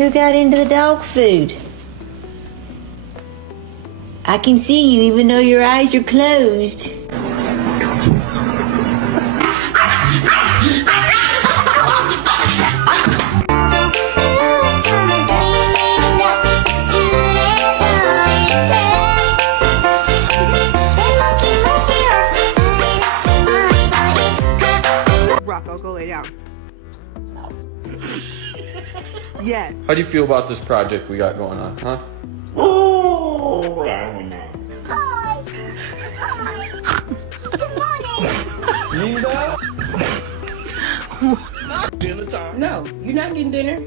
Who got into the dog food? I can see you even though your eyes are closed. Rocco, go lay down. Yes. How do you feel about this project we got going on, huh? Oh, I don't know. Hi. Hi. Good morning. Linda? Dinner time. No, you're not getting dinner.